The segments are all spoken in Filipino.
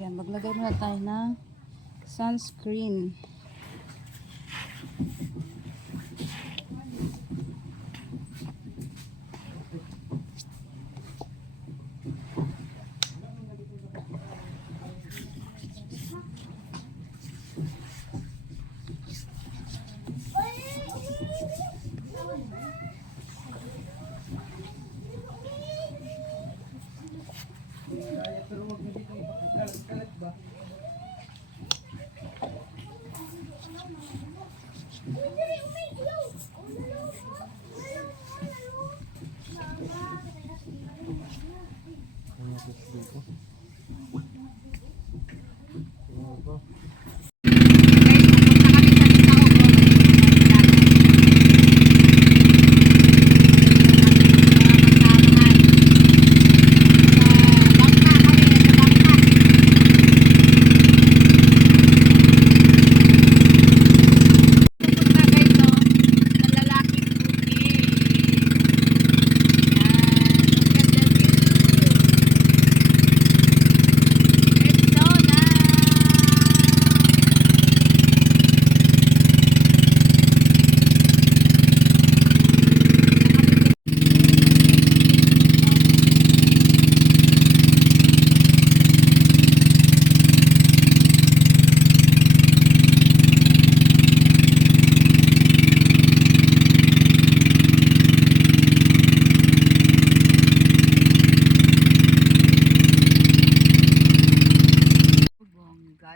Yan, maglagay muna tayo ng sunscreen.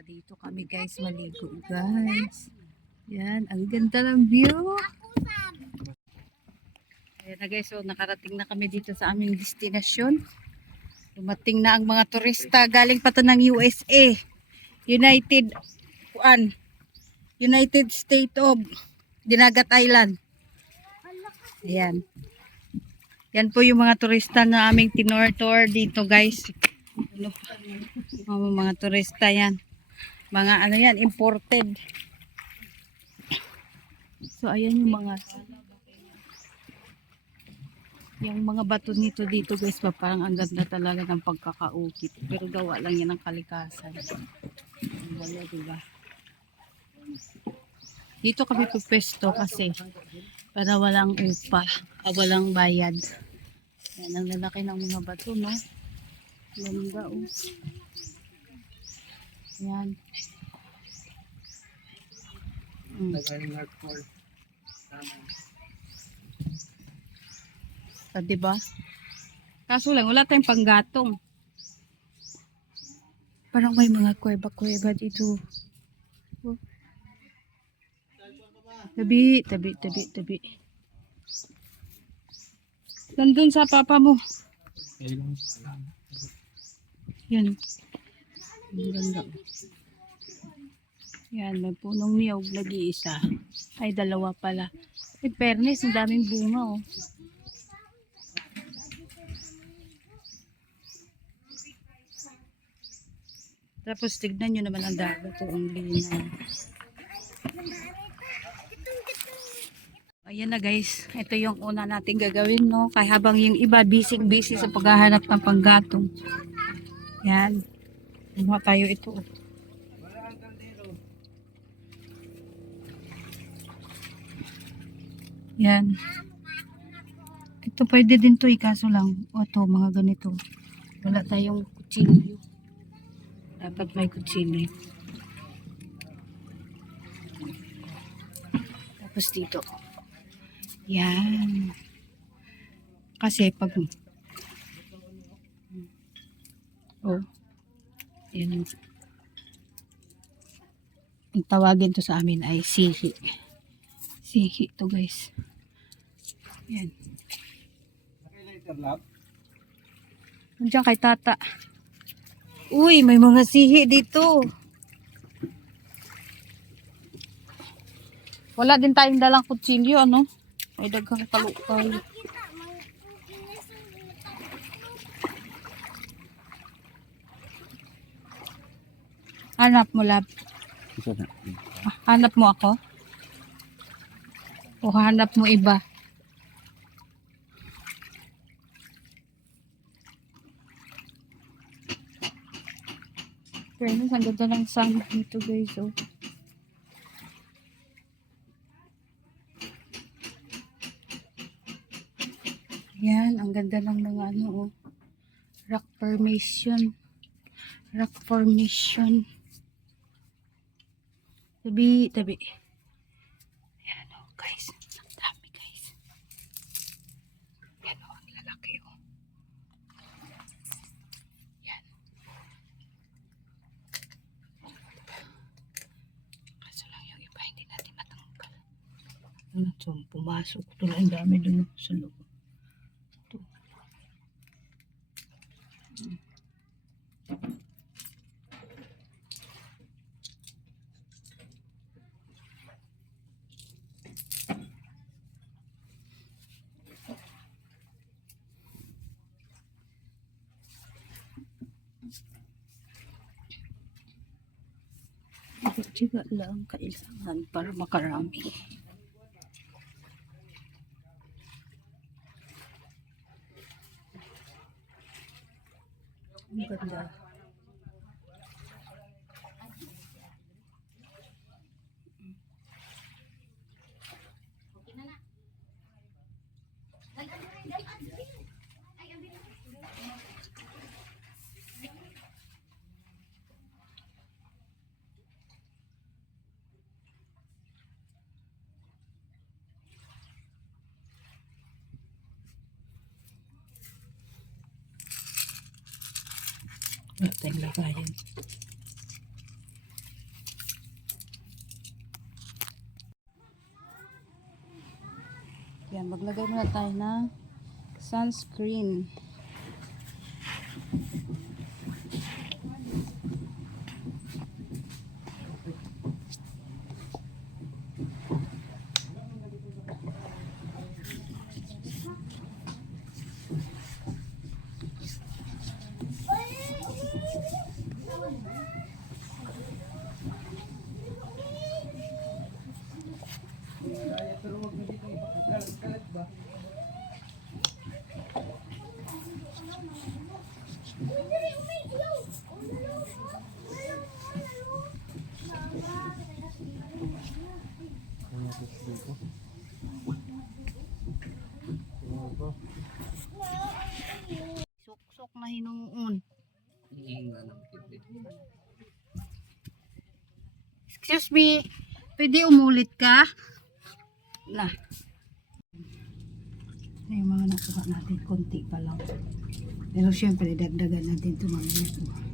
Dito kami guys, maligo guys. Yan, ang ganda ng view. Ayan na guys, so nakarating na kami dito sa aming destinasyon. Dumating na ang mga turista, galing pa to ng USA. United States of Dinagat Island. Ayan. Yan po yung mga turista na aming tinor-tour dito guys. Ano pa? Mga turista yan. Mga ano yan, imported. So ayan yung mga bato nito dito guys, parang ang ganda talaga ng pagkakaukit. Pero gawa lang yan ng kalikasan. Wala, diba? Dito kami pupesto kasi para walang upa, walang bayad. Yan ang lalaki ng mga bato, no? Ganda, oh. Yan. Diba? Kaso lang, wala tayong panggatong. Parang may mga kuweba dito. Oh. Tabi. Nandun sa papa mo. Yan. Ang ganda. Yan, may punong niyog lagi isa. Ay, dalawa pala. In fairness, ang daming bunga, oh. Tapos tignan nyo naman ang dagat, oh, ang linaw. Ayan na guys, ito yung una natin gagawin, no? Kaya habang yung iba busy sa paghahanap ng panggatong. Yan. Kumuha tayo ito. Yan. Ito pwede din to, kaso lang. O to, mga ganito. Wala tayong kutsilyo. Dapat may kutsilyo. Tapos dito. Yan. Kasi pag yan. Ang tawagin to sa amin ay sihi. Sihi to guys. Yan. Nandiyan kay tata. Uy, may mga sihi dito. Wala din tayong dalang kutsilyo, ano? May daghang kalukay. Hanap mo, lab. Hanap mo ako? O hanap mo iba? Fairness, ang ganda ng sun dito guys. Oh. Yan, ang ganda ng mga ano, oh. Rock formation. Rock formation. Tabi, tabi. Yan, oh, guys. Ang dami, guys. Yan, oh, ang lalaki, oh. Yan. Kaso lang yung iba, hindi natin matanggal. Ano, so, pumasok. Ito lang, ang dami dun sa loob. Ito. Tiga lang kailangan para makarami. Ang ganda. Wala tayong lagayan. Yan, maglagay muna tayo ng sunscreen. Suksok na hinuon. Excuse me, pwede umulit ka? Na. Yung mga nakuha natin, konti pa lang. Pero syempre, dagdagan natin ito mga ito.